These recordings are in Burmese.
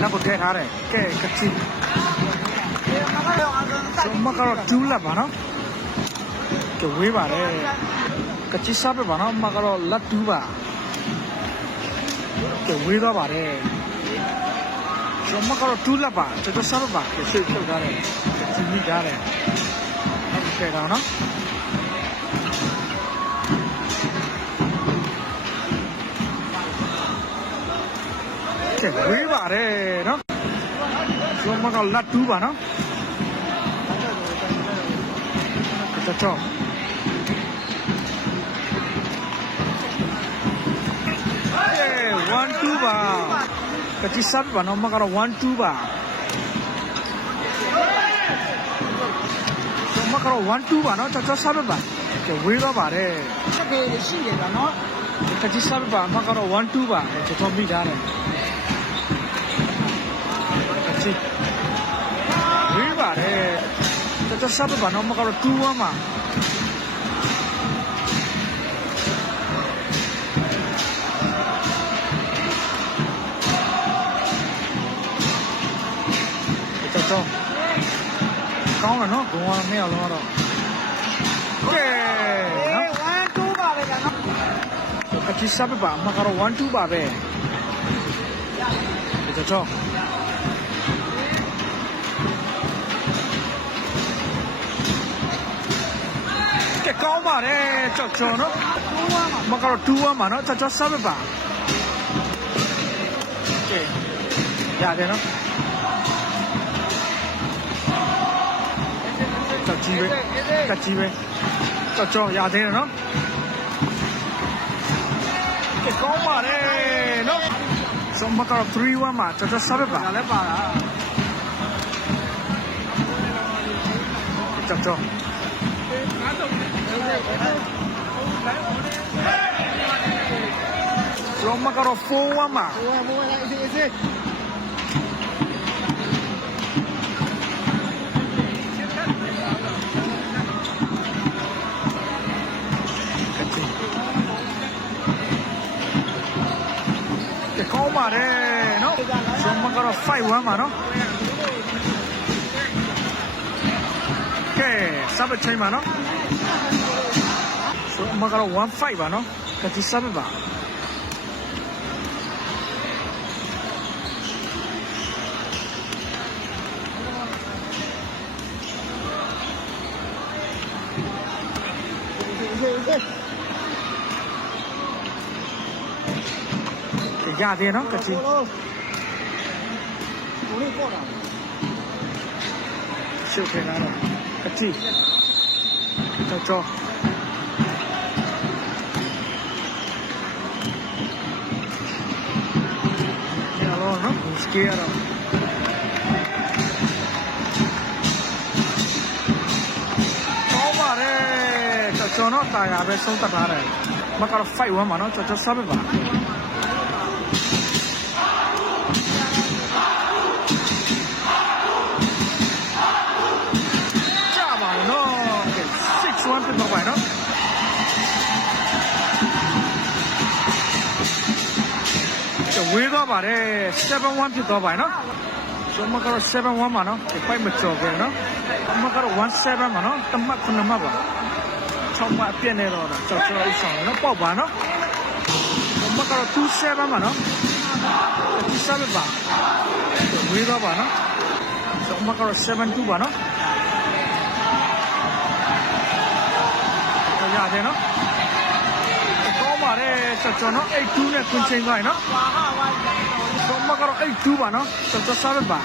နောက်ကိုထည့်ထားတယ်ကဲကချီဆိုမကတော့ကျူးလက်ပါနော်ကဲဝေးပါတယ်ကချီစားပဲပါနော်မကတော့လက်တူးပါကဲဝေးသွားပါတယ်ဆိုမကတော့တူးလက်ပါကျွန်တော်စားပါကဲဆွေးထုတ်ထားတယ်ကချီမိထားတယ်နောက်ထည့်ထားနော်ကဲဝေးပါတယ်နော်ဆိုမကလက်တူးပါနော်တချော1 2ပါကတိစပ်ပါနော်မကတော့1 2ပါဆိုမကတော့1 2ပါနော်တချောစပ်ပါကဲဝေးတော့ပါတယ်ချက်ကြီးရှိတယ်ဗျာနော်ကတိစပ်ပါမကတော့1 2ပါတချောမိထားတယ်ဝေးပါတယ်တခြားစားပါနော်မကတော့2 1မှာတခြားကောင်းတယ်နော်ဘုံကတော့မရအောင်တော့ကဲနော်1 2ပါပဲနော်တခြားစားပါမကတော့1 2ပါပဲတခြားကောင်းပါတယ်ကြောက်ချော်နော်မကတော့2 1မှာနော်ကြောက်စားပဲပါကဲရတယ်နော်ကြောက်ကြီးပဲကြောက်ကြီးပဲကြောက်ချော်ရတယ်နော်ကဲကောင်းပါတယ်နော်ဆိုမကတော့3 1မှာကြောက်စားပဲပါလည်းပါတာကြောက်ချော်ဆိုမကတော့4 1မှာကောင်းပါတယ်နော်ဆိုမကတော့5 1မှာနော်ကဲစပ်ချိန်မှာနော်ဆိုမကတော့1 5ပါနော်ကတိစပ်ပါရတယ်နော်ကတိရှုပ်ခဲ့တာတော့ကတိတော့နော်စကေးတော့ကောင်းပါတယ်ကျွန်တော်တာယာပဲဆုံးသက်ထားတယ်မကတော့5 1မှာနော်ကျွန်တော်စားပဲပါကြပါနော်6 1ဖြစ်တော့ပါနော်ဝေးသွားပါတယ်7 1ဖြစ်သွားပါနော်ဆိုမကတော့7 1မှာနော်ပိုက်မကျော်ခဲ့နော်မကတော့1 7မှာနော်တမတ်9မှတ်ပါ6မှတ်အပြည့်နေတော့ကြောက်ကြောက်ဥဆောင်နော်ပေါက်ပါနော်မကတော့2 7မှာနော်ဒီ7ပါဝေးသွားပါနော်ဆိုမကတော့7 2ပါနော်ရတယ်နော်ကောင်းပါတယ်ကျွန်တော်8 2နဲ့ခွင့်ချိန်သွားရင်နော်ဆိုမကတော့8 2ပါနော်ကျွန်တော်စားပါ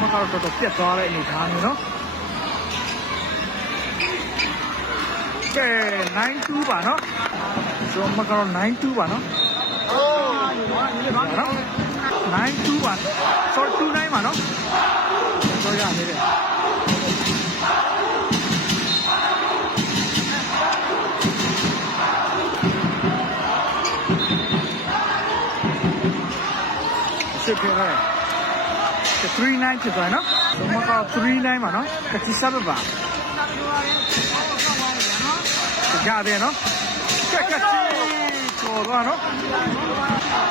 မကတော့တော့ပြတ်သွားတဲ့အနေထားမျိုးနော်ကဲ9 2ပါနော်ဆိုမကတော့9 2ပါနော်9 2ပါဆို2 9ပါနော်တော့ရနေတယ်ဖြစ်ခဲ့တယ်39ဖြစ်သွားနော်မက39ပါနော်ကတိစားပါရတယ်နော်ကဲကတိ တော့နော်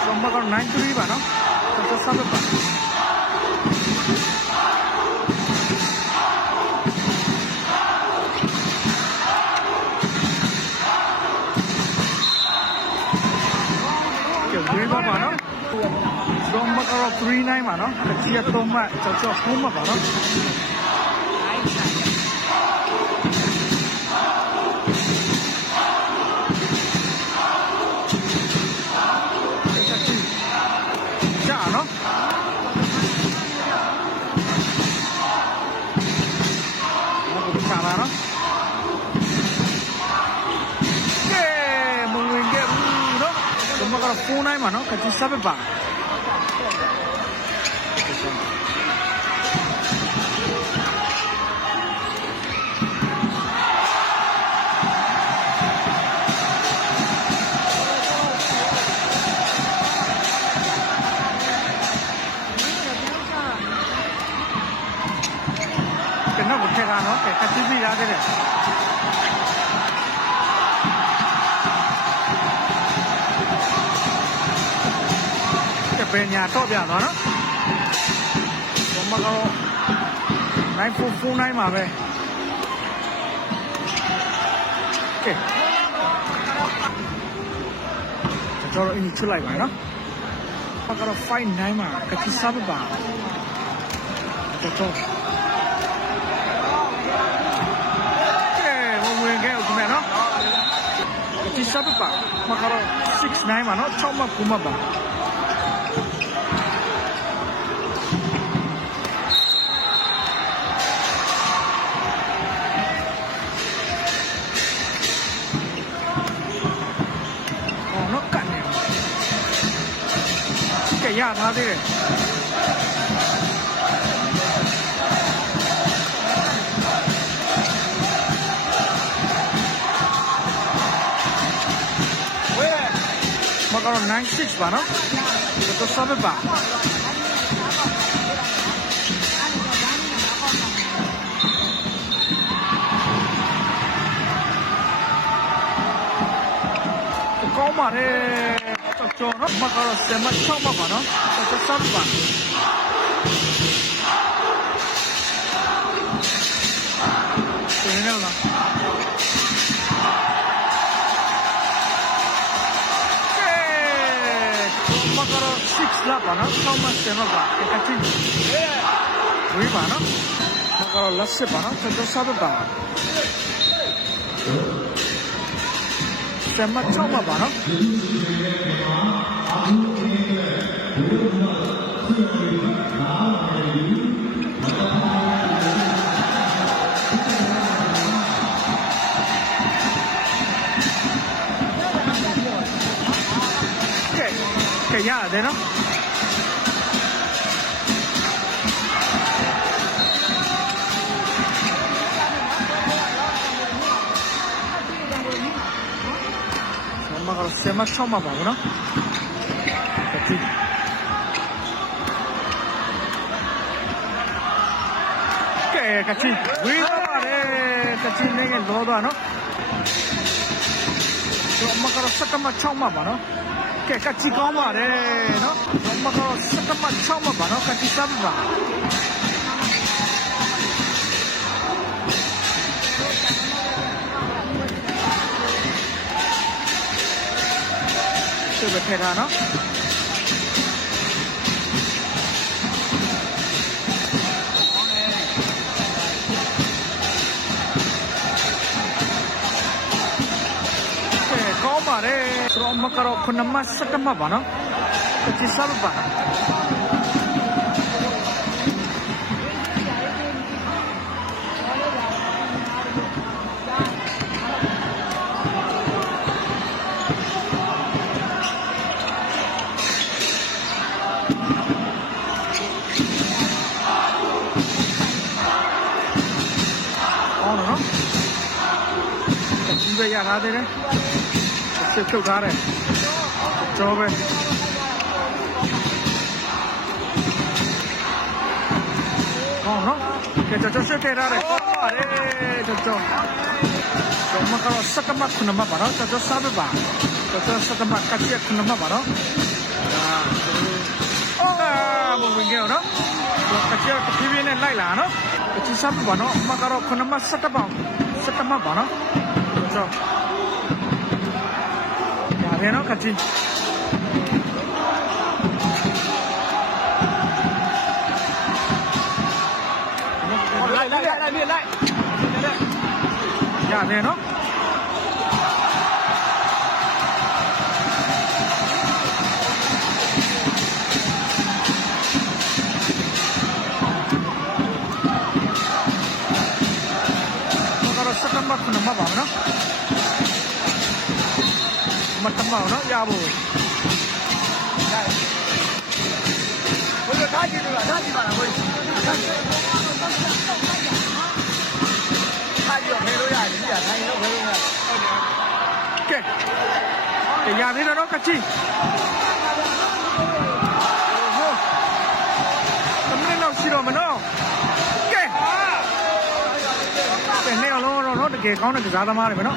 ကျွန်မက93ပါနော်ကျွန်တော်စပ်ပါဝေးပါပါနော်ကျွန်မကတော့39ပါနော်တစ်ချက်3မှတ်ကျွန်တော်9မှတ်ပါနော်ကြာနော်ဘယ်လိုချာလာနော်ကဲမဝင်ခဲ့ဘူးနော်ကျွန်မကတော့49ပါနော်ကတိစပ်ပါကျွန်တော်ကိုထက်ကတော့ကတိစီရတယ်ဘယ်ညာတော့ပြသွားနော်ကျွန်မကတော့9449ပါပဲကဲကျွန်တော်အင်းချလိုက်ပါနော်ကျွန်တော်ကတော့59မှာကတိစားပါကျွန်တော်ဝင်ခဲ့ဦးမယ်နော်ဒီစပ်ပါမကတော့69ပါနော်6မှ9မှပါအော်နော်ကန်နေကဲရထားသေးတယ်မကတော့96ပါနော်တော့စပ်ပါကောင်းပါတယ်ကျွန်တော်မကတော့စမချောက်ပါနော်တော့စပ်ပါဒီနေ့လား6လာပါနော်ဆောင်းမစနော်ပါကတိဝေးပါနော်မကတော့လက်စစ်ပါနော်ကျွန်တော်စားပါစမချောင်းပါနော်ကဲရတယ်နော်မကတော့စမချောင်းပါဘူးနော်ကဲကတိဝေးသွားတယ်ကတိနေကလောသွားနော်မကတော့စကမချောင်းပါနော်ကဲကတိကောင်းပါတယ်နော်မကတော့စကမချောင်းပါနော်ကတိစပ်ပါ这个太大了。高嘛嘞，说我们搞到可能嘛是干嘛吧呢？这几啥子吧？这压啥的呢？这够啥的？找呗。哦，喏，这是给啥的？哎，这我们搞了4个嘛，可能嘛，把它这啥子吧？ 저 잠깐만 같이 큰엄마 봐라. 뭐 winge요, no? 같이 비비네 라이라, no? 같이 사부 봐, no? 엄마가로 큰엄마 샀다봐 봐, no? 그렇죠. 야, 되나 같이. lại. Dạ thế nó. Nó có sắc tắm nó mà bảo nó. Mặt tắm bảo nó ya bù. Bây giờ thay gì nữa, thay gì bảo là bây. Cái nhà thế nó cắt chi tấm lên nào xì rồi mà nó cái này nó được cái con này cái giá tao mà này mà nó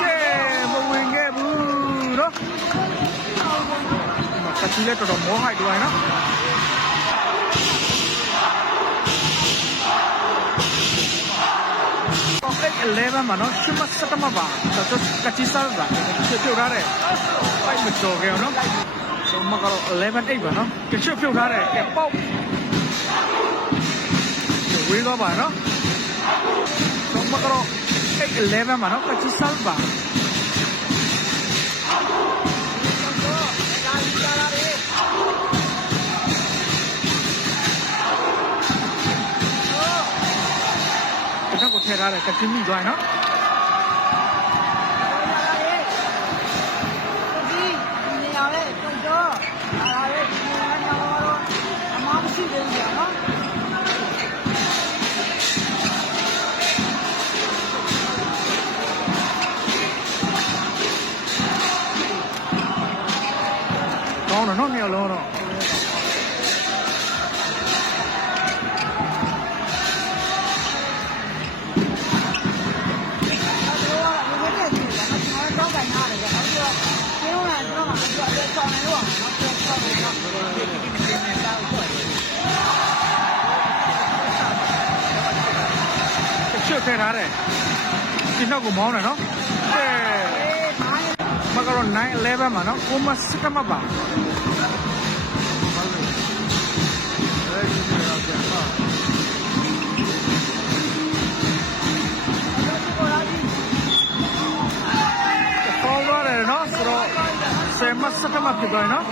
cái một người nghe bù đó mà cắt chi lên tao mua hai đuôi nó Eleven mà nó chưa mất sắc mà bà, cho cái chi sao bà, chưa phiêu ra đấy, phải một chỗ kêu nó, xong mà có 11 8 bà nó, cái chưa phiêu ra đấy, cái bao, cái quý đó bà nó, xong mà có 11 mà nó cái chi sao bà. Nó có thể ra là cái phim rồi nó. Con nó nhiều luôn rồi. Chưa thấy ra đấy, thì nó cũng món này nó, mà cái này level mà nó cũng mà sức mà bảo, cái đó này nó, rồi xem mà sức mà kiểu nó,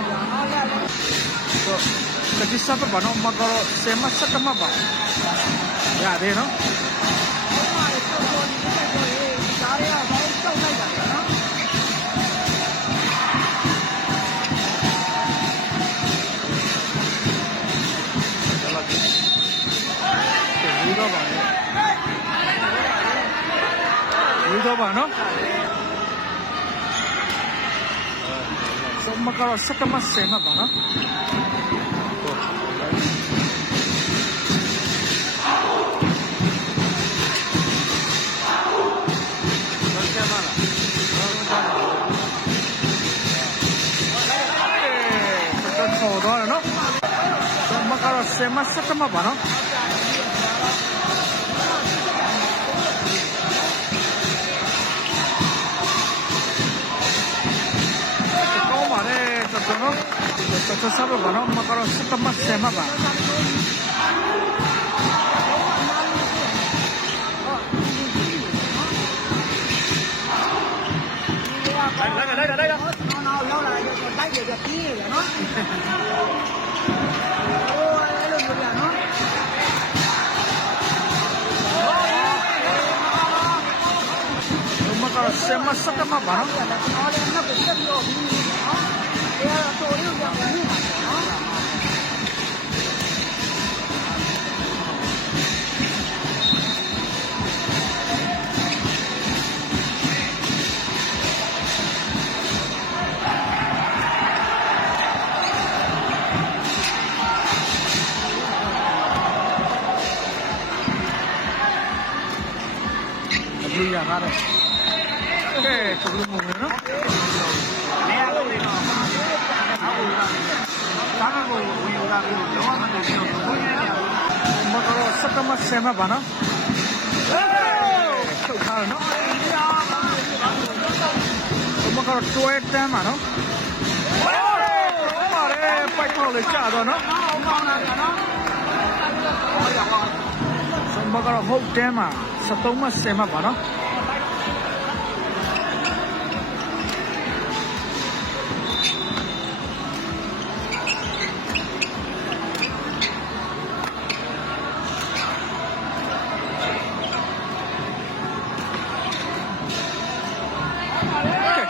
cái gì sao bảo nó mà cái xem mà sức mà bảo, ya đấy nó. Quý đó bà nó xong mà có sắc mắt xem mà bà nó cái đó là nó xong mà có xem mắt sắc mà bà nó nó cho sao mà nó mà có sức mắt xem mà bà đây đó nó lâu lại rồi tay để được đi rồi nó ôi luôn rồi nó mà có xem mắt sắc mà bà nó cũng rất nhiều Beli yang ada. Oke, sebelum ngomongin, ကတော့စက်တမဆယ်မှာပါနော်ထုတ်ထားနော်ဘုမကတော့တွဲတန်းမှာနော်ပါတယ်ပိုက်ပေါ်လေကြာတော့နော်ဘုမကတော့ဟုတ်တန်းမှာ73မှ10မှပါနော်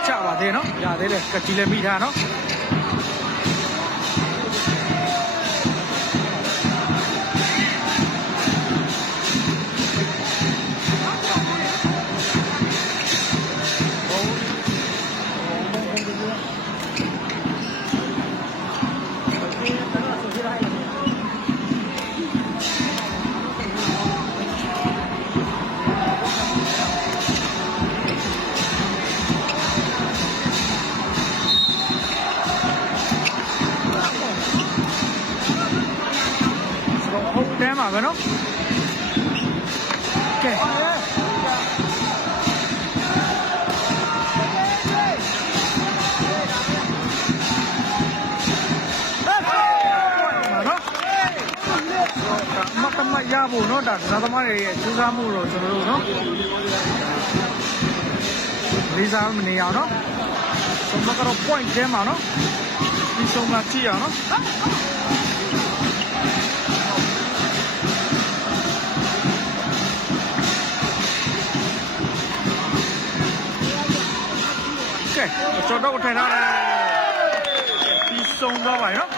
ကြပါသေးနော်ရသေးတယ်ကကြီးလည်းမိထားနော်ဟုတ်တယ်မှာပဲနော်ကဲမရဖို့နော်ဒါသမားတွေရဲ့စူးစမ်းမှုတော့ကျွန်တော်တို့နော်လေးစားမနေအောင်နော်ကျွန်တော်ကတော့ point ထဲမှာနော်ဒီဆုံးမကြည့်အောင်နော်ကျွန်တော်တို့ထိုင်ထားတယ်ပြီးဆုံးတော့ပါနော်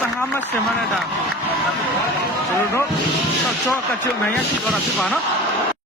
15မှ10မှနဲ့တာကျွန်တော်တို့ချောကချုံနိုင်ရရှိတော့တာဖြစ်ပါနော်